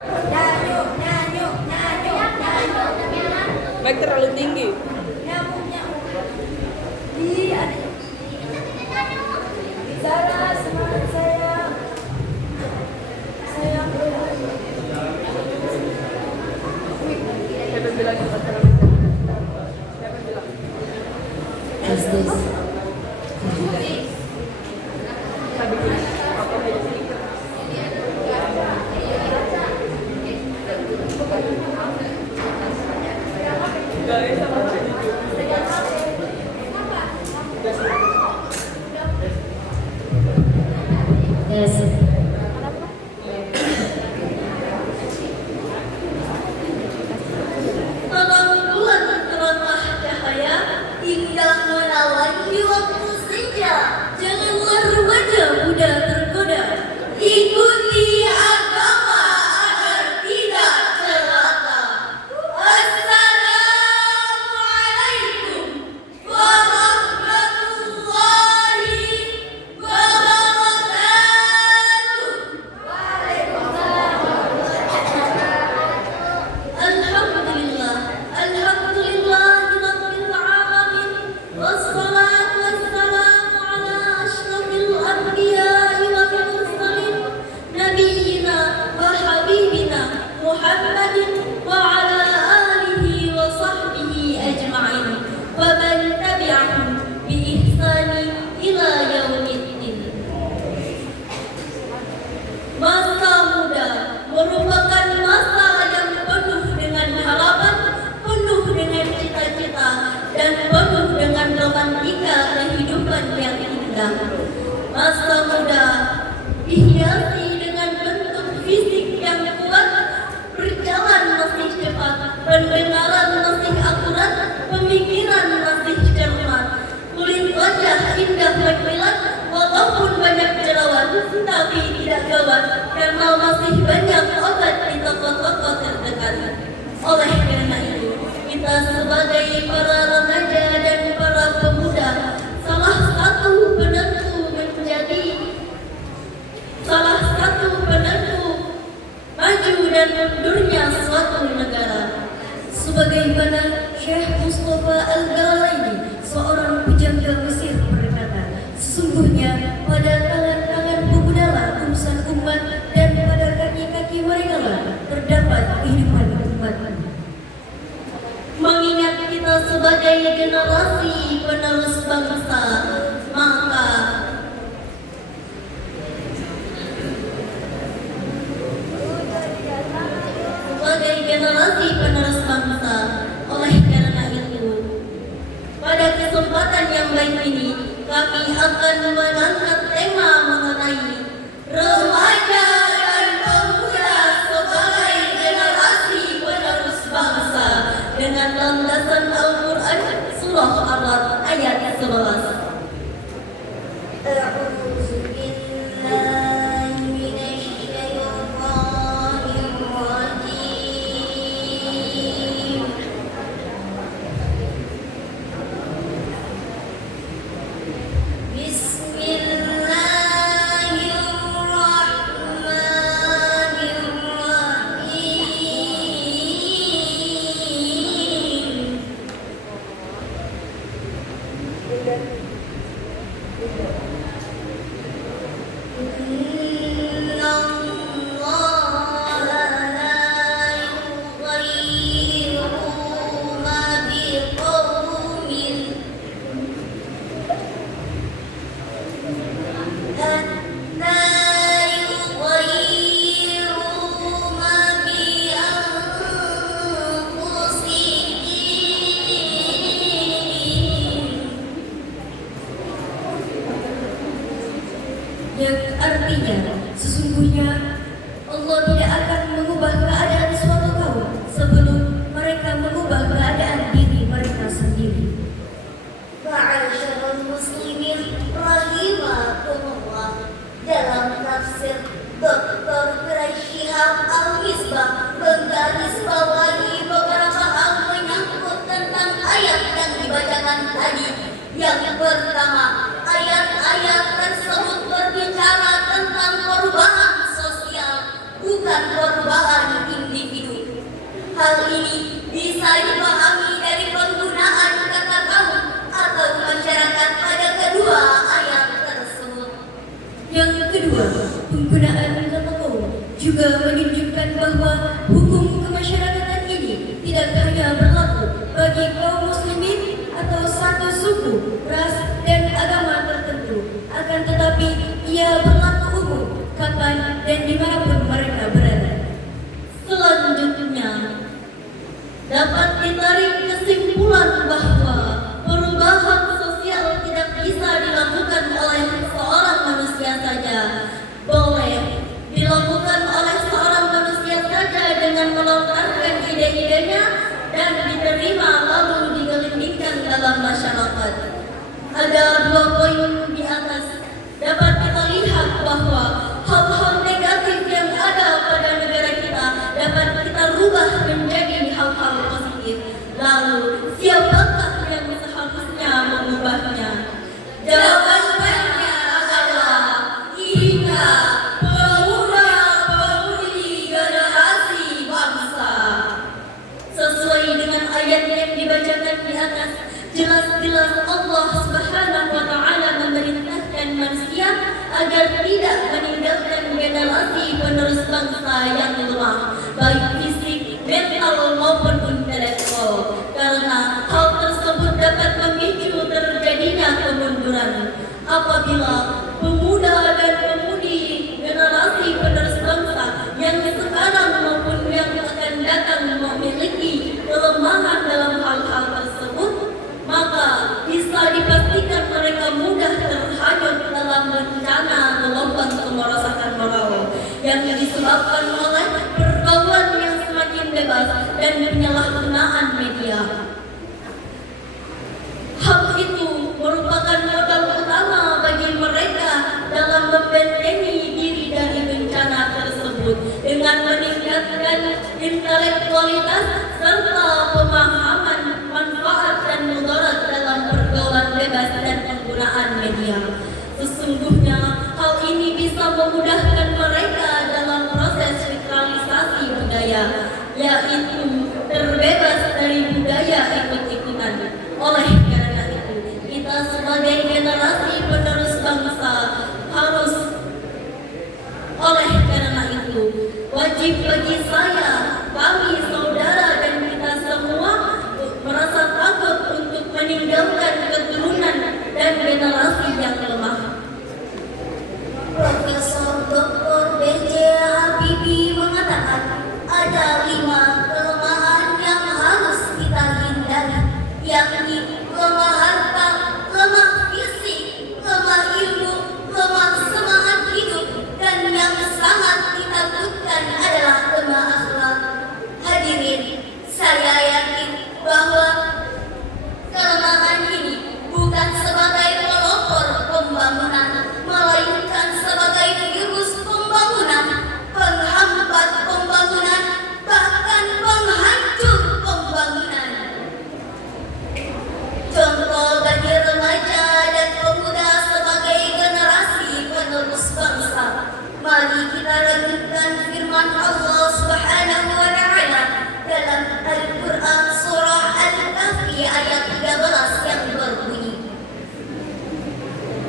Baik terlalu tinggi. Zara, semangat sayang. Sayang. Siapa bilang itu terlalu tinggi? Siapa bilang? Tadi apa aja sedikit. Guys, sama aja. Yes. Bulan teranglah cahaya, tinggal menawan di waktu senja. Janganlah remaja muda tergoda, ikuti agama agar tidak celaka. Assalamualaikum warahmatullahi wabarakatuh. Alhamdulillah, alhamdulillahirabbil alamin. Wassalatu wassalamu ala asyrafil anbiya'i wal mursalin, nabiyyina wa habibina Muhammadin wa ala alihi wa sahbihi ajma'in wa man tabi'ahum bi ihsani ila yaumiddin. Masa muda merupakan masa yang penuh dengan harapan, penuh dengan cita-cita, dan penuh dengan romantika kehidupan yang indah. Masa muda dihiasi dengan bentuk fisik yang kuat, berjalan masih cepat, pendengaran masih akurat, pemikiran masih cermat, kulit wajah indah berkilat, walaupun banyak jerawat, tapi tidak gawat, karena masih banyak obat di toko-toko terdekat. Oleh karena itu, kita sebagai para remaja dan para pemuda, salah satu maju dan mundurnya suatu negara. Sebagaimana Syekh Mustafa Al-Ghalaini, seorang pujangga Mesir, berkata, sesungguhnya pada tangan-tangan pemudalah urusan umat, dan pada kaki-kaki mereka lah terdapat kehidupan umat. Mengingat kita sebagai generasi penerus bangsa, maka oleh karena itu, pada kesempatan yang baik ini, kami akan mengangkat tema mengenai remaja dan pemuda sebagai generasi penerus bangsa dengan landasan Al-Quran Surah Ar-Ra'd ayat 11. Yang artinya sesungguhnya Allah tidak akan mengubah keadaan suatu kaum sebelum mereka mengubah keadaan diri mereka sendiri. Ma'asyiral muslimin rahimakumullah, dalam tafsir Dr. Quraisy Shihab Al-Misbah menggarisbawahi beberapa hal menyangkut tentang ayat yang dibacakan tadi. Yang pertama, ayat-ayat tersebut berbicara tentang perubahan sosial, bukan perubahan menunjukkan bahwa hukum kemasyarakatan ini tidak hanya berlaku bagi kaum muslimin atau satu suku, ras, dan agama tertentu, akan tetapi ia berlaku umum kapan dan dimanapun mereka berada. Selanjutnya, dapat ditarik kesimpulan bahwa perubahan sosial tidak bisa dilakukan oleh seorang manusia saja. Boleh dilakukan oleh seorang manusia saja dengan melontarkan ide-idenya dan diterima lalu digelindingkan dalam masyarakat. Ada 2 poin di atas. Dapat kita lihat bahwa hal-hal negatif yang ada pada negara kita dapat kita rubah menjadi hal-hal positif. Lalu, siapakah yang seharusnya mengubahnya? Jawabannya adalah kita, pemuda-pemudi generasi bangsa. Sesuai dengan ayat yang dibacakan di atas, jelas-jelas Allah Subhanahu wa Ta'ala memerintahkan manusia agar tidak meninggalkan generasi penerus bangsa yang lemah, baik fisik, mental maupun intelektual, karena hal tersebut dapat memicu terjadinya kemunduran. Apabila pemuda dan pemudi generasi penerus bangsa yang sekarang maupun yang akan datang memiliki kelemahan dalam hal-hal tersebut, maka bisa dipastikan mereka mudah terhanyut dalam bencana gelombang kemerosotan moral yang disebabkan oleh pergaulan yang semakin bebas dan penyalahgunaan media. Hal itu merupakan modal utama bagi mereka dalam membentengi diri dari bencana tersebut dengan meningkatkan intelektualitas serta pemahaman manfaat dan mudarat dalam pergaulan bebas dan penggunaan media. Sesungguhnya hal ini bisa memudahkan mereka dalam proses fitralisasi budaya, yaitu terbebas dari budaya ikut-ikutan. Oleh karena itu, kita sebagai generasi penerus bangsa harus, oleh karena itu, wajib bagi saya, kami, saudara, dan kita semua merasa takut untuk meninggalkan keturunan dan generasi yang lemah. Profesor Dr. B.J. Habibie mengatakan ada 5 kelemahan yang harus kita hindari, yakni lemah harta, lemah fisik, lemah ilmu, lemah semangat hidup, dan yang sangat ditakutkan adalah lemah akhlak. Hadirin, saya yakin bahwa kelemahan ini bukan sebagai pelopor pembangunan, melainkan sebagai virus pembangunan, penghambat pembangunan, bahkan penghancur pembangunan. Contoh bagi remaja dan pemuda sebagai generasi penerus bangsa, mari kita renungkan firman Allah Subhanahu wa Ta'ala dalam Al-Quran surah Al-Kahfi ayat 13 yang berbunyi,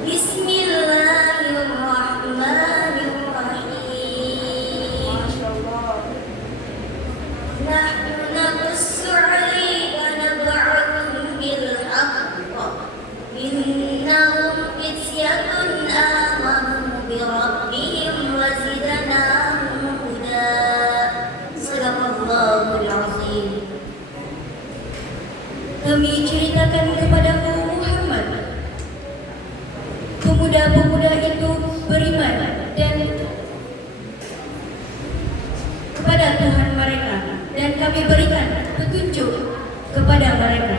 Bismillahirrahmanirrahim. Nahnu naqussu 'alaika nab'ahum bil haqq, innahum fityatun amanu bi rabbihim wa zidnahum huda. Sadaqallahul azim. Kami ceritakan kepadamu Muhammad, pemuda-pemuda itu beriman dan kepada Tuhan mereka, dan kami berikan petunjuk kepada mereka.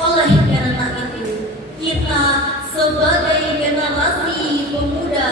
Oleh karena itu, kita sebagai generasi pemuda,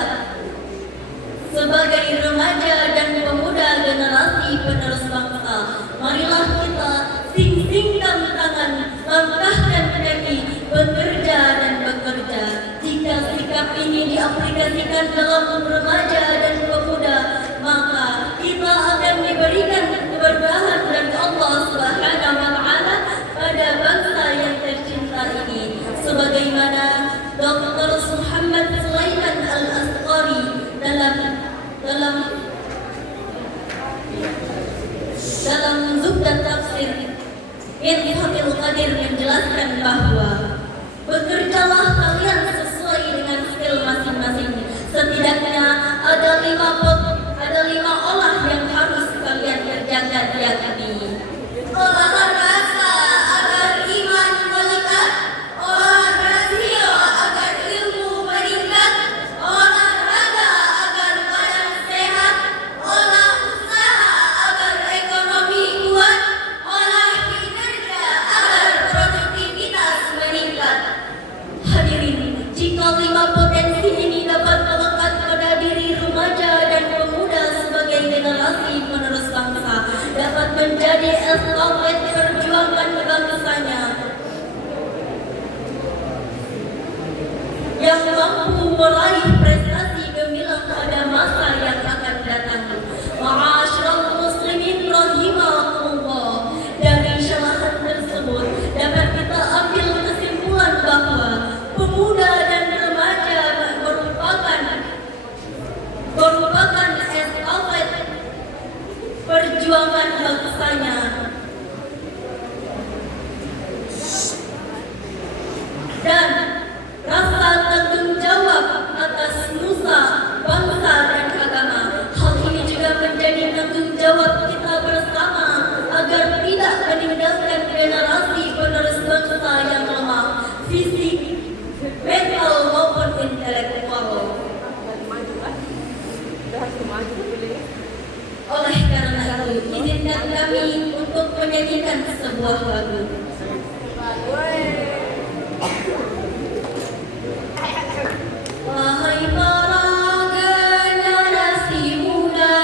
sebagai remaja dan pemuda generasi penerus bangsa, marilah kita sing-singkan tangan, langkahkan kaki, bekerja dan bekerja. Jika sikap ini diaplikasikan dalam remaja dan pemuda, maka kita akan diberikan keberkahan dari Allah Subhanahu wa Ta'ala pada bangsa yang tercinta ini, sebagaimana Dr. Muhammad Sulaiman Al-Asqari dalam Mirfatil Qadir menjelaskan bahwa bekerjalah kalian sesuai dengan skill masing-masing. Setidaknya ada lima olah yang harus kalian kerjakan, yakni Olah rasa agar iman meningkat, olah rasio agar ilmu meningkat, olah raga agar badan sehat, olah usaha agar ekonomi kuat, olah kinerja agar produktivitas meningkat. hadirin. Jika 5 potensi ini dapat melekat pada diri remaja dan pemuda sebagai generasi penerus bangsa, dapat menjadi estafet perjuangan bangsanya yang mampu meraih prestasi gemilang pada masa yang akan datang. Ma'asyiral muslimin rahimakumullah, dari syarahan tersebut dapat kita ambil kesimpulan bahwa pemuda dan remaja merupakan estafet perjuangan bangsanya. Dan rasa tanggung jawab atas nusa, bangsa dan agama. Hal ini juga menjadi tanggung jawab kita bersama agar tidak meninggalkan generasi penerus bangsa yang lemah, fisik, mental maupun intelektual. Udah harus maju pilih. Oleh karena itu, izinkan kami untuk menyanyikan sebuah lagu. Wahai para generasi muda,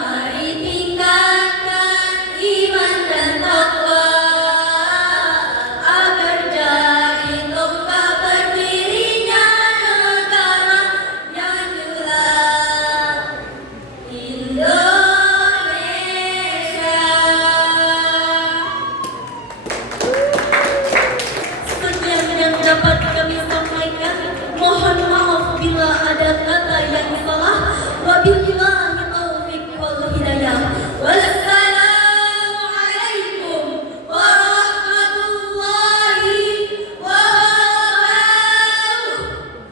mari tingkatkan iman dan takwa agar jadi tonggak berdirinya negara yang jelas, Indonesia. Sekian yang dapat kami sampaikan. Mohon maaf bila ada kata yang salah. Wabillahi taufiq wal hidayah. Wassalamualaikum warahmatullahi wabarakatuh.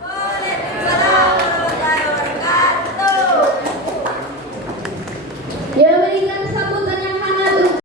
Waalaikumsalam warahmatullahi wabarakatuh. Ya